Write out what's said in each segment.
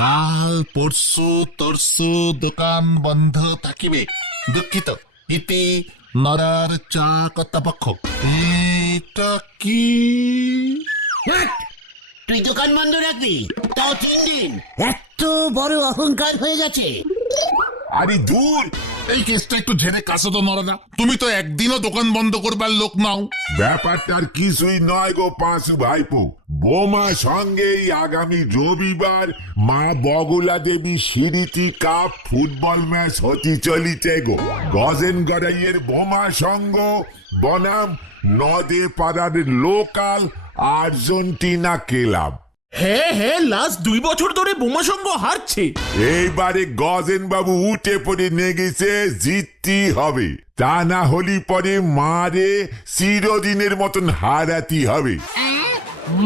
কাল পরশু তরশু দোকান বন্ধ থাকিবে। দুঃখিত, ইতি নরার চা কর্তৃপক্ষ। এটা কি? তুই দোকান বন্ধ রাখবি, তাও 3 দিন? এত বড় অহংকার হয়ে গেছে? আরে দূর, এই কেসটা একটু ঝেড়ে কাছো তো নরাদা। তুমি তো একদিনও দোকান বন্ধ করবার লোক নাও। ব্যাপারটার কিছুই নয় গো পাঁচু ভাইপো। বোমা সঙ্গেই আগামী রবিবার মা বগলা দেবী স্মৃতি কাপ ফুটবল ম্যাচ হতে চলিতে গো। গজেন গড়াইয়ের বোমা সঙ্গ বনাম নদে পাড়ার লোকাল আর্জেন্টিনা ক্লাব। হ্যাঁ, লাস্ট 2 বছর ধরে বোমা সংঘ হারছে। এইবারে গজেন বাবু উঠে পড়ে নেগেছে, জিততেই হবে। তা না হলি পরে মারে চিরদিনের মতন হারাতে হবে।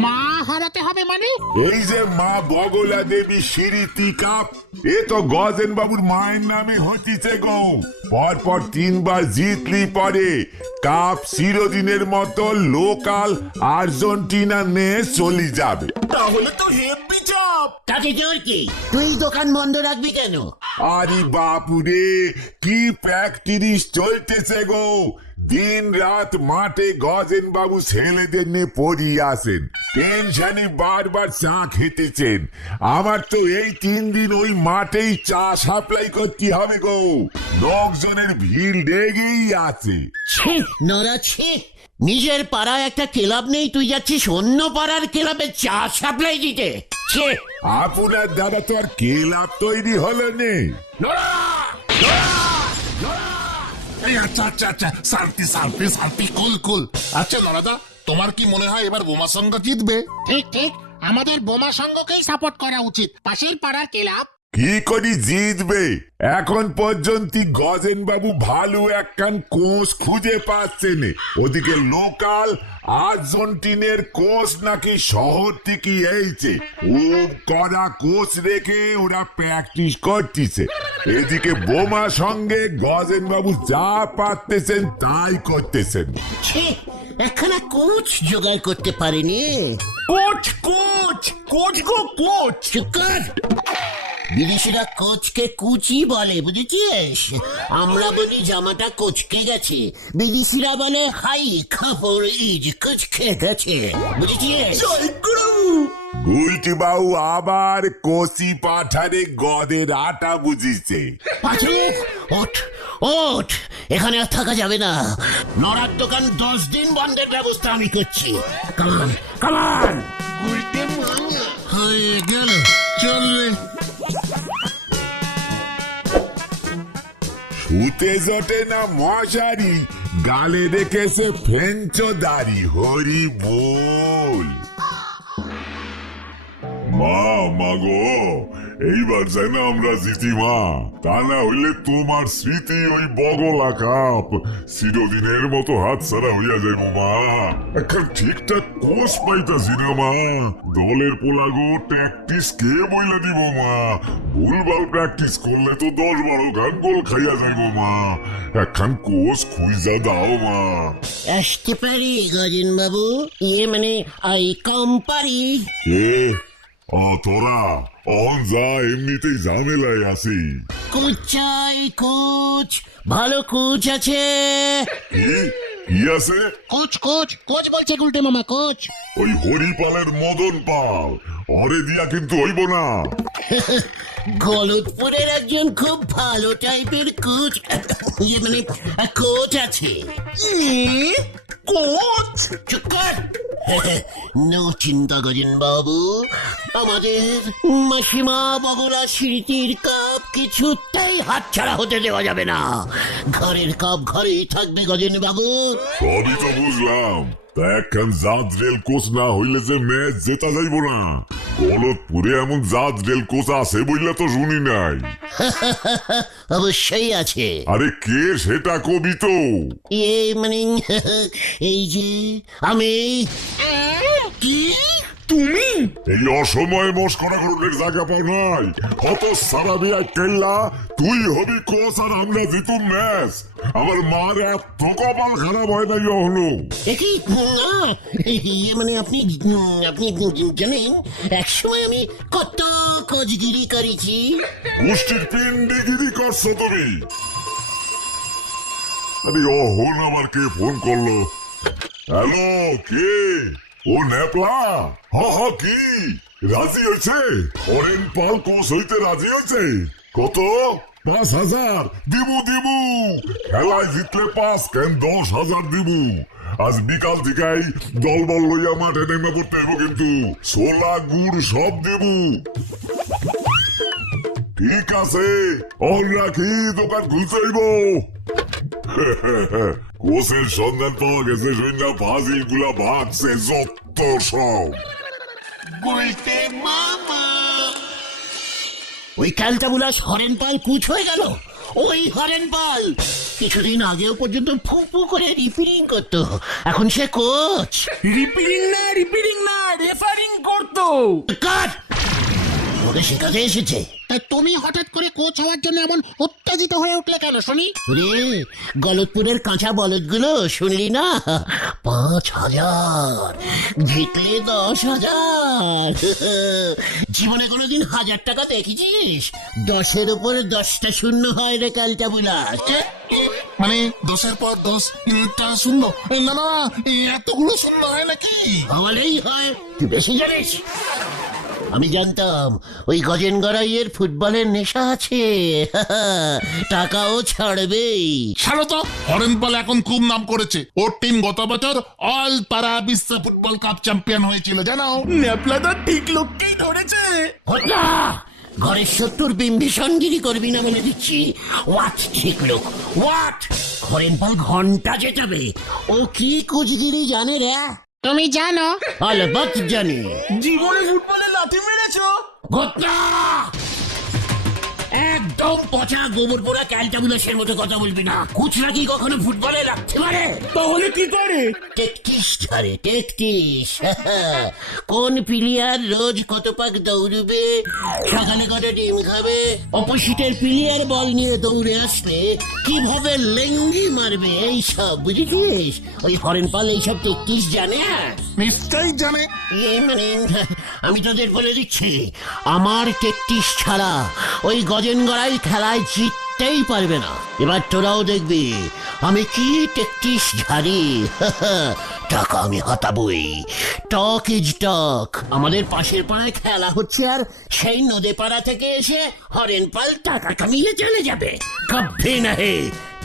মা হারাতে হবে মানে? এই যে মা বগলা দেবী স্মৃতি কাপ, এ তো গজেন বাবুর মায়ের নামে হতিছে গো। পরপর 3 বার জিতলি পরে কাপ চিরদিনের মতো লোকাল আর্জেন্টিনা নিয়ে চলে যাবে। তাহলে তো হেভি চাপ। তাতে তোর কি? তুই দোকান বন্ধ রাখবি কেন? আরে বাপুরে, কি প্র্যাকটিস চলতেছে গো। দিন রাত মাঠে গজেন বাবু ছেলেদের নিয়ে পড়িয়ে আসেন, টেনশনে বারবার চা খেতেছেন। আমার তো এই 3 দিন ওই মাঠেই চা সাপ্লাই করতে হবে গো। লোকজনের ভিড় লেগেই আছে। ছি নরা, ছি। নিজের পাড়ায় একটা ক্লাব নেই, তুই যাচ্ছিস অন্য পাড়ার ক্লাবে চা সাপ্লাই দিতে? ছি। আপনার দ্বারা তো আর ক্লাব তৈরি হলো নেই। আচ্ছা আচ্ছা আচ্ছা, শান্তি শান্তি শান্তি, কুল কুল। আচ্ছা নরাদা, তোমার কি মনে হয় এবার বোমা সংঘ জিতবে? ঠিক ঠিক, আমাদের বোমা সংঘকেই সাপোর্ট করা উচিত। পাশের পাড়ার ক্লাব কি করি জিতবে? এখন পর্যন্ত গজেন বাবু ভালো একখান কোচ খুঁজে পাচ্ছেন। ওদিকে লোকাল আর্জেন্টিনের কোচ নাকি শহর থেকে এইছে, ও কড়া কোচ রেখে ওরা প্র্যাকটিস করতেছে। এদিকে বোমা সঙ্গে গজেন বাবু যা পারতেছেন তাই করতেছেন। ছি, একখানা কোচ জোগাড় করতে পারেনি। কোচ কোচ কোচ গো কোচ। চুপ কর। বিদেশিরা কোচকে কুচি বলে, বুঝেছিস? আমরা বলি জামাটা কোচকে গেছে, বিদেশিরা বলে হাই খাপড় ইজ কুচকে গেছে, বুঝেছিস? গুলটি বাবু আবার কচি পাঠারে গদের আটা বুঝিছে। পাঁচু, ওঠ ওঠ, এখানে আর থাকা যাবে না। নড়ার দোকান 10 দিন বন্ধের ব্যবস্থা আমি করছি। কামান কামান। উল্টে মাঙা হয়ে গেল, চলবে। শুতে জটে না মশারি, গালে রেখেছে ফেঞ্চো দাড়ি। হরি বল। মা গো, এইবার যাই না আমরা জিতি মা। তা না হইলে তোমার স্মৃতি ওই বগলা কাপ চিরদিনের মতো হাত ছাড়া হইয়া যাইব মা। এখন ঠিকঠাক কোচ পাইতাছি না মা। দলের পোলাগো প্র্যাকটিস কে বইলা দিব মা? ভুলভাল প্র্যাকটিস করলে তো 10-12 গান গোল খাইয়া যাইব মা। এখন কোচ খুঁজা দাও মা। আসতে পারি গজেন বাবু? ইয়ে মানে আই কম পারি। তোরা অন যা, এমনিতেই ঝামেলায় আছি। কোচ চাই, কোচ। ভালো কোচ আছে? কি আছে? কোচ কোচ কোচ বলছে গুলটে মামা, কোচ। ওই হরিপালের মদন পাল, অরে দিয়া কিন্তু হইব না। গলতপুরের একজন খুব ভালো টাইপের কোচ, ইয়ে মানে কোচ আছে। কোচ? চুপ কর। নো চিন্তা গজেন বাবু, আমাদের মাসিমা বগলা স্মৃতির কাপ কিছুতেই হাতছাড়া হতে দেওয়া যাবে না। ঘরের কাপ ঘরেই থাকবে গজেন বাবু। সবই তো বুঝলাম, তা একখান জাত রেল কোচ না হইলে যে ম্যাচ জেতা যাইব না। গলতপুরে এমন জাত রেল কোচ আছে বইলা তো শুনি নাই। অবশ্যই আছে। আরে কে সেটা কবি তো। ইয়ে মানে এই যে আমি। কি? তুমি? এই অসময়ে মস্করা করুনের জায়গা পাও নাই। কত সারা দিয়া কেল্লা তুই হবি কোচ আর আমরা জিতুম ম্যাচ। আমার মার এত কপাল খারাপ হয় নাই হলো। একই না, ইয়ে মানে আপনি আপনি জানেন একসময় আমি কত কোচগিরি করেছি। গোষ্ঠীর পিন্ডিগিরি করছো তুমি। আরে অহন আমার কে ফোন করলো? হ্যালো, কে? ও নেপলা? কি রাজি হয়েছে? হরেন পাল কোচ হইতে রাজি হয়েছে? কত? 5,000 দিবু দিবু। খেলায় জিতলে 5 কেন 10,000 দিবু। আজ বিকাল দিকাই দল বল লইয়া মাঠে নেমে পড়তে হইব, কিন্তু ছোলা গুড় সব দেবু। ঠিক আছে, অন রাখি, দোকান খুলতে হইব। কোচের সন্ধান পাওয়া গেছে, সন্ধ্যা ফাজিল গুলা ভাগছে যত সব। ওই ক্যালটাবুলাস হরেন পাল কুচ হয়ে গেল। ওই হরেন পাল কিছুদিন আগেও পর্যন্ত ফু ফু করে রিপেয়ারিং করতো, এখন সে কোচ। রিপেয়ারিং না, রেফারিং করতো। কাট! ওকে শেখাতে এসেছে। তাই তুমি হঠাৎ করে কোচ হওয়ার জন্য এমন উত্তেজিত হয়ে উঠলে কেন শুনি? রে গলতপুরের কাঁচা বলদগুলো শুনলি না? 5,000 জিতলে 10,000। জীবনে কোনোদিন 1,000 টাকা দেখেছিস? 10-এর উপর 10টা শূন্য হয় রে ক্যালটাবুলাস। মানে 10-এর পর 10টা শূন্য? না না, এতগুলো শূন্য হয় নাকি? আমারই হয়, তুই বেশি জানিস। আমি জানতাম ওই গজেন গড়াইয়ের ফুটবলের নেশা আছে। টাকাও ছাড়বেই। ছাড়ো তো, হরেন পাল এখন খুব নাম করেছে। ওর টিম গত বছর অল পাড়া বিশ্ব ফুটবল কাপ চ্যাম্পিয়ন হয়েছিল, জানো? ন্যাপলাদা ঠিক লোককেই ধরেছে। হত্যা! ঘরের শত্রুর বিম্বিষণগিরি করবি না বলে দিচ্ছি। ওয়াট ঠিক লোক, ওয়াট! হরেন পাল ঘন্টা যেটাবে। ও কি কুচগিরি জানে রে? তুমি জানো? আলবাত জানি। জীবনে ফুটবলে লাথি মেরেছো? হত্যা! একদম পচা গোবর পোড়া ক্যালটাবুলাসের মতো কথা বলবি না। কুচরা কি কখনো ফুটবলে লাগতে পারে? তাহলে কি করে? টেকটিস ধরে, টেকটিস। কোন প্লেয়ার রোজ কত পাক দৌড়বে, সকালে কত ডিম খাবে, অপোজিটের প্লেয়ার বল নিয়ে দৌড়ে আসলে কিভাবে লেঙ্গি মারবে, এই সব বুঝেছিস? ওই হরেন পাল এইসব টেকটিস জানে। নিশ্চয়ই জানে। মানে আমি তোদের বলে দিচ্ছি, আমার টেকটিস ছাড়া ওই গজেন গড়াই খেলায় জিততেই পারবে না। এবার তোরাও দেখবি আমি কি টেকটিস ঝাড়ি। টাকা আমি হাতাবই। টক ইজ টক। আমাদের পাশের পাড়ায় খেলা হচ্ছে, আর সেই নদে পাড়া থেকে এসে হরেন পাল টাকা কামিয়ে চলে যাবে। কভি নাহি।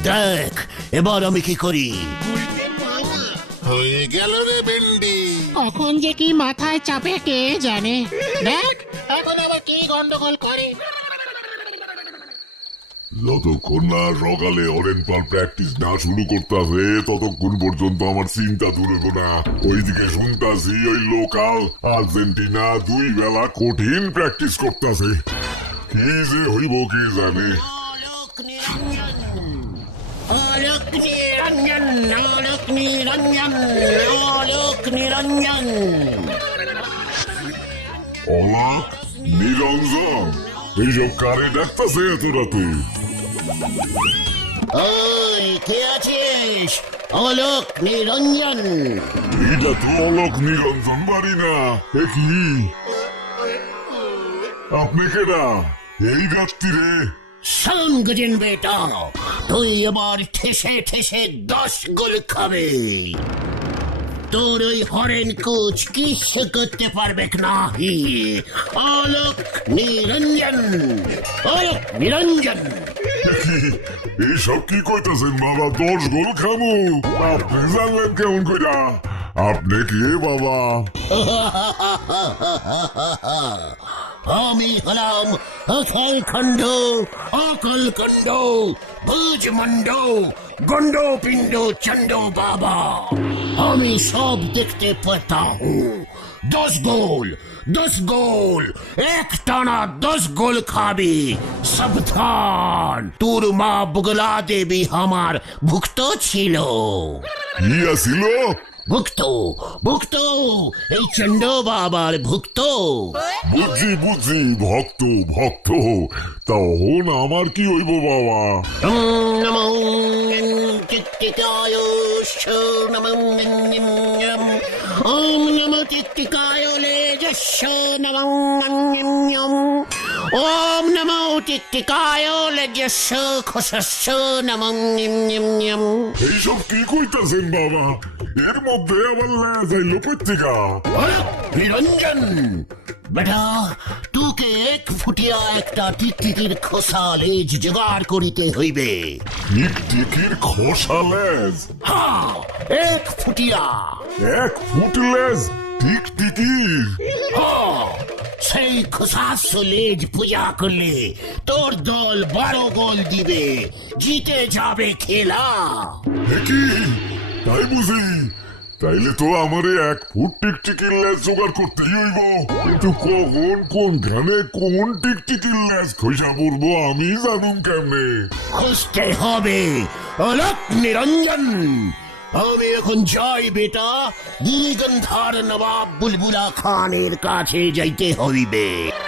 দেখ এবার আমি কি করি। হয়ে গেল রে বেন্ডি। কখন যে কি মাথায় চাপে কে জানে। দেখ এখন আবার কি গন্ডগোল করে। যতক্ষণ না সকালে হরেন পাল প্র্যাকটিস না শুরু করতেছে ততক্ষণ পর্যন্ত আমার চিন্তা দূরে না। ওইদিকে শুনতাছি ওই লোকাল আর্জেন্টিনা 2 বেলা কঠিন প্র্যাকটিস করতেছে। কি যে হইব কি জানে। অলোক নিরঞ্জন, অলোক নিরঞ্জন, অলোক নিরঞ্জন। অলাক নিরঞ্জন, এইসব কারে ডাকতেছে এত রাতে? ওই কে আছিস? অলোক নিরঞ্জন। এইটা তো অলোক নিরঞ্জন বাড়ি না। এ কি আপনি কেডা এই রাত্রিরে? শোন গজেন বেটা, তুই এবার ঠেসে ঠেসে 10 গোল খাবে। তোর ওই হরেন কোচ কিছু করতে পারবে না। অলোক নিরঞ্জন, অলোক নিরঞ্জন। এইসব কি কইতেছেন বাবা? 10 গোল খামু? আপনি জানলেন কেমন কইরা? আপনি কে বাবা? আমি হলাম অখল খণ্ড, অকল খণ্ড, ভুজমণ্ড, গন্ড পিণ্ড চন্ড বাবা। আমি সব দেখতে পাতা হুঁ। 10 গোল, 10 গোল, এক টানা 10 গোল খাবি। সাবধান, তোর মা বগলা দেবী আমার ভুক্ত ছিল। কি আছিল? ভুক্ত ভুক্ত, এই চন্ড বাবার ভুক্ত। বুঝছি বুঝছি, ভক্ত ভক্ত। তখন আমার কি হইব বাবা? নমো টিকটিকায় নমো ওম নমো টিকটিকায় লেজস্য নমো ওম নমো টিকটিকায় লেজস্য খসস্য নমো এইসব কি কইতাছেন বাবা? এর মধ্যে আবার লাজাইলো পত্রিকা। নিরঞ্জন বেটা, তোকে এক ফুটিয়া একটা টিকটিকির খোসা লেজ জোগাড় করিতে হইবে। টিকটিকির খোসা লেজ? হ্যাঁ, এক ফুটিয়া। 1 ফুট লেজ টিকটিকির? হ্যাঁ, সেই খোসাস লেজ পূজা করলে তোর দল 12 গোল দিবে, জিতে যাবে খেলা। কি তাই বুঝি? তাইলে তো আমার 1 ফুট টিকটিকির লেজ জোগাড় করতেই হইব। কিন্তু কখন কোনখানে কোন টিকটিকির লেজ খোঁজা পড়বো আমি জানুম কেমনে? খুঁজতে হবে অলক নিরঞ্জন। আমি এখন যাই বেটা, গিরিগন্ধার নবাব বুলবুলা খানের কাছে যাইতে হইবে।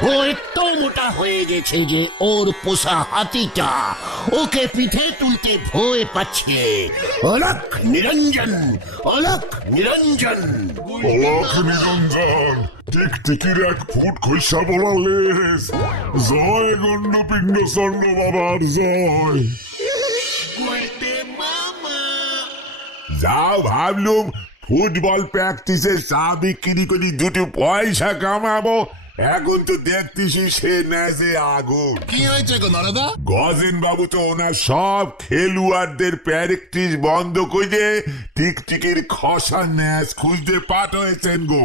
ও এত মোটা হয়ে গেছে যে ওর পোষা হাতিটা ওকে পিঠে তুলতে ভয় পাচ্ছে। অলক নিরঞ্জন, অলক নিরঞ্জন। অলক নিরঞ্জন, টিকটিকির 1 ফুট খোঁজা বলা লেজ। জয় গণ্ডপিণ্ড চন্ড বাবার জয়। যাও ভাবলুম ফুটবল প্র্যাকটিসের চা বিক্রি করে 2 পয়সা কামাবো, এখন তো দেখতেছি সে নেচে আগুন। কি হয়েছে গো নরদা? গজেন বাবু তো ওনার সব খেলোয়াড়দের প্র্যাকটিস বন্ধ করে টিকটিকির খসা ন্যাচ খুঁজতে পাঠাইছেন গো।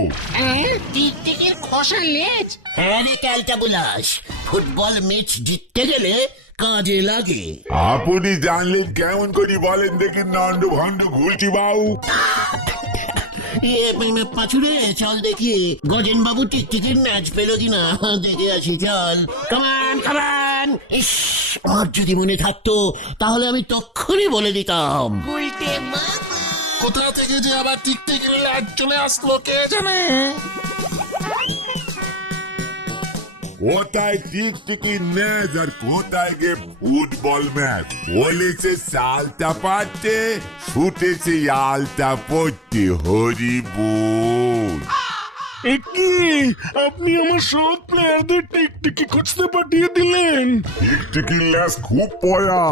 টিকটিকির খোসা লেজ? হ্যাঁ রে ক্যালটা বুলাস, ফুটবল ম্যাচ জিততে গেলে কাজে লাগে। আপনি জানলেন কেমন করে বলেন দেখি নন্দ ভন্ড ঘুলছি বাবু? পাচুরে চল দেখি গজেন বাবু টিকটিকির ম্যাচ পেল কিনা, দেখে আসি চল। কামান কামান। ইস, আমার যদি মনে থাকতো তাহলে আমি তক্ষুনি বলে দিতাম। কোথা থেকে যে আবার টিকটিকির লাইট চলে আসলো কে জানে? কোথায় টিকটিকির ম্যাচ আর কোথায় গে ফুটবল ম্যাচ? বলেছে চালটা পারতে, ছুটেছে আলতা পড়তে, হরি বল। কি আপনি আমার সব প্লেয়ারদের টিকটিকি খুঁজতে পাঠিয়ে দিলেন? টিকটিকির লেজ খুব পয়া।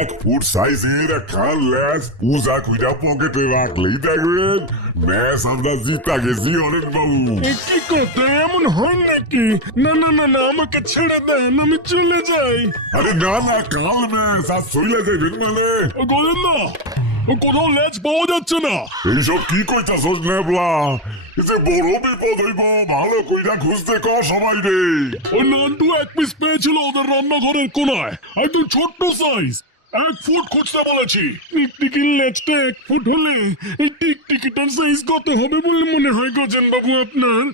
1 ফুট সাইজের একটা লেজ পূজা কইরা পকেটে রাখলেই দেখবেন ম্যাচ আমরা জিতা গেছি অনেক বাবু। কি কথা, এমন হয় নাকি? না না না না, আমাকে ছেড়ে দেন, আমি চলে যাই। আরে না না, কাল ম্যাচ, আজ চলে যাবেন মানে? বলেন না, কোথাও লেজ পাওয়া যাচ্ছে না। এইসব কি কইতাছস নেবলা? যে বড় বিপদ হইব, ভালো কইরা খুঁজতে ক সবাই রে। ওই নান্টু 1 পিস পেয়েছিল ওদের রান্নাঘরের কোনায়, একদম ছোট্ট সাইজ। 1 ফুট খুঁজতে বলেছি। টিকটিকির লেজটা 1 ফুট হলে এই টিকটিকিটার সাইজ কত হবে বলে মনে হয় গজেন বাবু আপনার?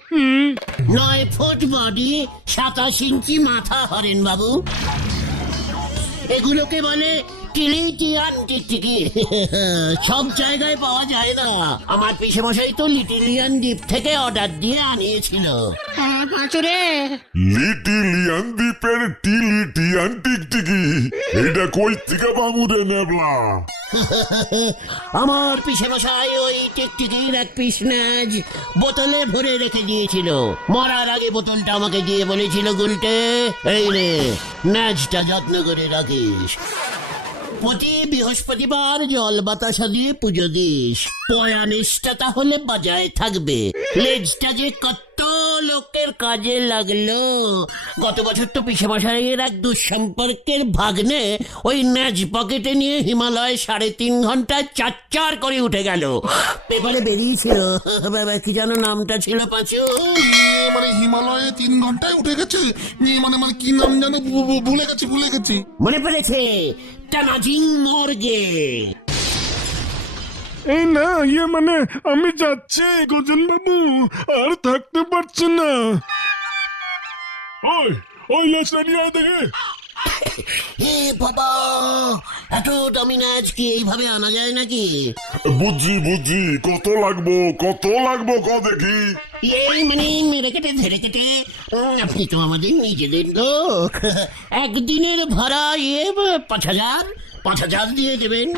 9 ফুট বডি, 27 ইঞ্চি মাথা হরেন বাবু। এগুলোকে বলে টিলিটিয়ান টিকটিকি। সব জায়গায় পাওয়া যায় না। আমার পিসে মশাই তো লিটিলিয়ান দ্বীপ থেকে অর্ডার দিয়ে আনিয়েছিল। হ্যাঁ পাচুরে, লিটিলিয়ান দ্বীপের টিলিটিয়ান টিকটিকি, এটা কই থেকে বাবু রে নেবলা? আমার পিসে মশাই ওই টিকটিকির 1 পিস ন্যাজ বোতলে ভরে রেখে দিয়েছিল। মরার আগে বোতলটা আমাকে দিয়ে বলেছিল, গুলটে এই রে ন্যাজটা যত্ন করে রাখিস, প্রতি বৃহস্পতিবার জল বাতাসা দিয়ে পুজো দিস, পয়া নিষ্ঠা তাহলে বাজায় থাকবে। লেজটা যে কত লোকের কাজে লাগলো। গত বছর তো পিসেমশাইয়ের এক দুঃসম্পর্কের ভাগ্নে ওই ন্যাজ পকেটে নিয়ে হিমালয় 3.5 ঘন্টায় 4 করে উঠে গেল। পেপারে বেরিয়েছিল, কি যেন নামটা ছিল পাঁচু? মানে হিমালয়ে 3 ঘন্টায় উঠে গেছে। মানে মানে কি নাম জানো? ভুলে গেছি। মনে পড়েছে, টানাজিং মর্গে। এই না, মানে আমি যাচ্ছি গজেন বাবু, আর থাকতে পারছি না। ওই লেজটা নিয়ে আয় দেখে। হে বাবা, এত দামি নাচ কি এইভাবে আনা যায় নাকি? বুঝছি কত লাগবো ক দেখি। এই মানে মেরে কেটে ধরে কেটে আপনি তো আমাদের নিজেদের লোক, একদিনের ভাড়া 5,000 দিয়ে দেবেন।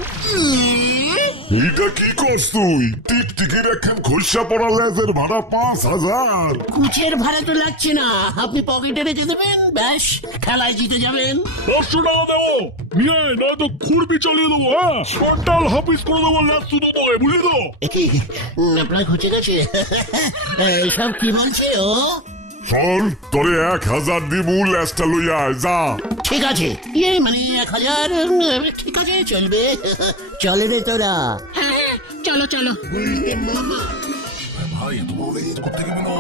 এটা কি করছ তুই? টিকটিকির একখান খসা পড়া লেজের ভাড়া 5,000। কুচের ভাড়া তো লাগছে না, আপনি পকেটে রেখে দেবেন, ব্যাস খেলায় জিতে যাবেন। 500 টাকা দেবো নিয়ে, নয়তো খুরপি চালিয়ে দেবো। হ্যাঁ, সরকার হাফিস করে দেবো ল্যাস শুধু তোকে, বুঝলি তো? কি আপনার ঘুচে গেছে? সব কি বলছে ও? শোন, তোরে 1,000 দিবু, ল্যাসটা লইয়া আয়, যা। ঠিক আছে, মানে 1,000 ঠিক আছে, চলবে। চলে রে তোরা। হ্যাঁ চলো চলো। ভাই এত বড় লেজ কোত্থেকে পেলো?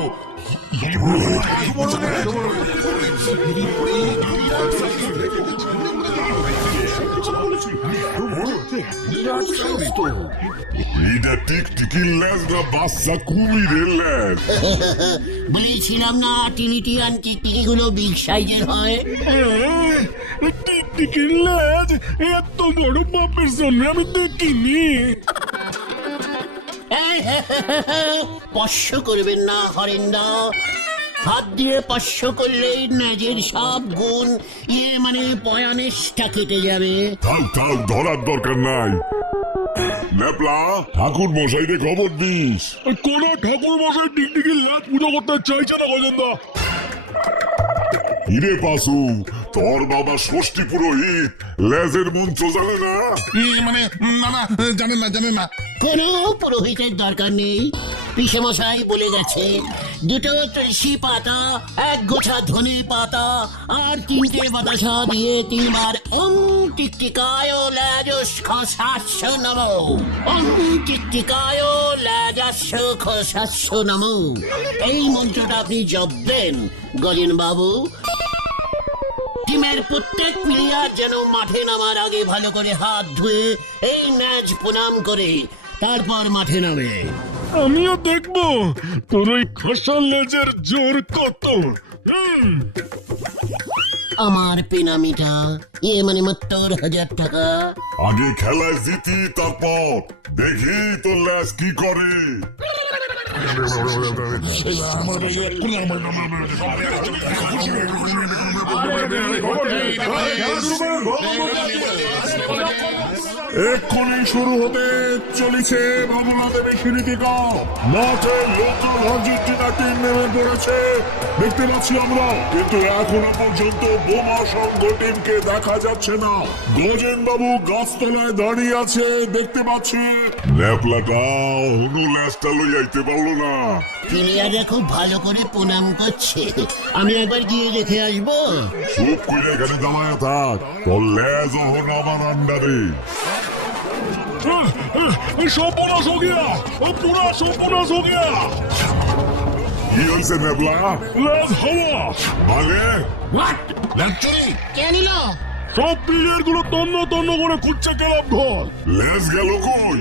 এটা টিকটিকির ল্যাস না বাচ্চা কুমিরের ল্যাস? বলেছিলাম না টিলিটিয়ান টিকটিকি গুলো বিগ সাইজের হয়। টিকটিকির ল্যাস এত বড় বাপের জন্য আমি দেখিনি। স্পর্শ করবেন না হরেন্দা, হাত দিয়ে স্পর্শ করলেই ন্যাজের সব গুণ মানে পয়ানেশটা কেটে যাবে। থাক ধরার দরকার নাই। নেপলা, ঠাকুর মশাইকে খবর দিস। কোন ঠাকুর মশাই টিকটিকির ল্যাস পুজো করতে চাইছে না গজেন্দা। হিরে পাশু, তোর বাবা ষষ্ঠী পুরোহিত, লেজের মন্ত্র জানে না? মানে না জানেন না। কোনো পুরোহিতের দরকার নেই, পিসেমশাই বলে গেছে 2 তুলসী পাতা, 1 গোছা ধনে পাতা আর 3টে বাতাসা দিয়ে 3 বার ওম টিকটিকায় লেজস খসাস্য নমো, ওম টিকটিকায় লেজস খসাস্য নমো। এই মন্ত্রটা আপনি জপবেন গজেন বাবু। টিমের প্রত্যেক প্লেয়ার যেন মাঠে নামার আগে ভালো করে হাত ধুয়ে এই ম্যাচ প্রণাম করে তারপর মাঠে নামে। আমিও দেখবো তোর ওই খসা লেজের জোর কত। আমার পেনামিটা মানে মাত্র 1,000 টাকা। আগে খেলায় জিতি, তারপর দেখি তোর ল্যাস কি করে। এক্ষুনি শুরু হতে চলেছে বাবুলা দেবী স্মৃতি কাপ। মাঠে লোকাল আর্জেন্টিনা টিম নেমে পড়েছে দেখতে পাচ্ছি আমরা, কিন্তু এখনো পর্যন্ত বোমা সংঘ টিমকে দেখা যাচ্ছে না। গজেন বাবু গাছতলায় দাঁড়িয়ে আছে দেখতে পাচ্ছি। ল্যাপলাটা হনু ল্যাসটা লই আইতে পারলো না। প্লেয়াররা খুব ভালো করে প্রণাম করছে, আমি একবার গিয়ে দেখে আসবো। চুপ করে এখানে দাঁড়ায় থাক, তোর ল্যাজ হন আমার আন্ডারে। সর্বনাশ হো গিয়া, পুরা সর্বনাশ হো গিয়া। কি হয়েছে নেবলা? ল্যাজ হাওয়া মানে কে নিল? সব প্লেয়ার গুলো তন্ন করে খুঁজছে ক্লাব ঘর। ল্যাজ গেল কই?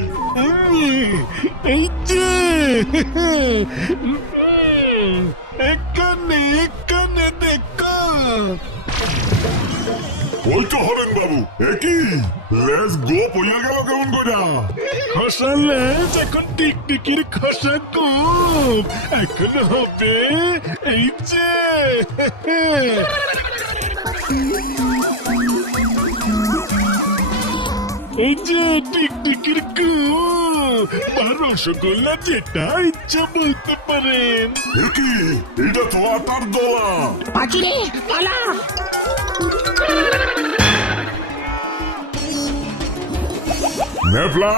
এই যে এখানে দেখা। ওই তো হরেন বাবু, একই লেজ গোপ হইয়া গেল কেমন করে? খসা লেজ এখন টিকটিকির খসা গোপ এখন হবে এই যে। এই যে টিকটিকির গোপ বা রসগোল্লা, যেটা ইচ্ছা বলতে পারেন। একই এটা তো আটার দোলা। পাঁচিরে পালা। নেফলা,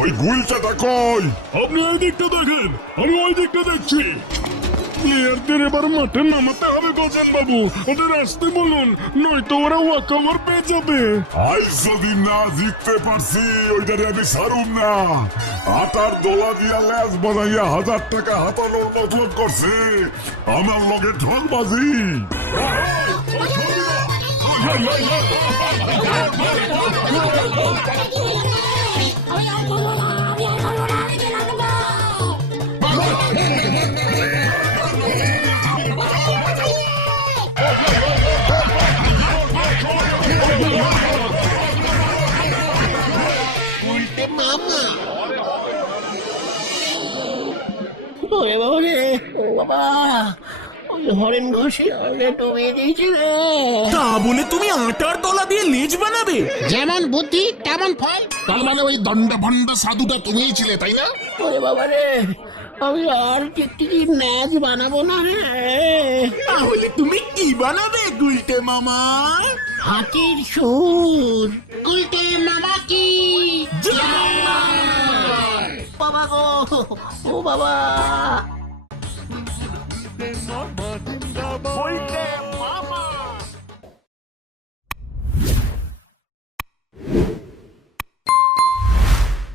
ওই গুলচাটা কই? আপনি ওই দিকটা দেখেন, আমি ওই দিকটা দেখছি। প্লেয়ারদের এবার মাঠে নামাতে হবে গজেন বাবু, ওদের আসতে বলুন, নয়তো ওরা ওয়াকওভার পেয়ে যাবে। আজ যদি না জিততে পারছি ওইটারে আমি ছাড়ুম না। আটার দোলা দিয়া ল্যাস বানাইয়া 1,000 টাকা হাতানোর মতলব করছে, আমার লগে ঠকবাজি। হরেন ঘষে আমাকে ডুবিয়ে দিয়েছে রে। তা বলে তুমি আটার তলা দিয়ে লেজ বানাবে? যেমন বুদ্ধি তেমন ফল। তার মানে ওই দণ্ড ভণ্ড সাধুটা তুমিই ছিলে তাই না? ওরে বাবা রে, আমি আর টিকটিকির ন্যাজ বানাবো না রে। তাহলে তুমি কি বানাবে গুলটে মামা? হাতির সুর। গুলটে মামা কি বাবা গো, ও বাবা। Volte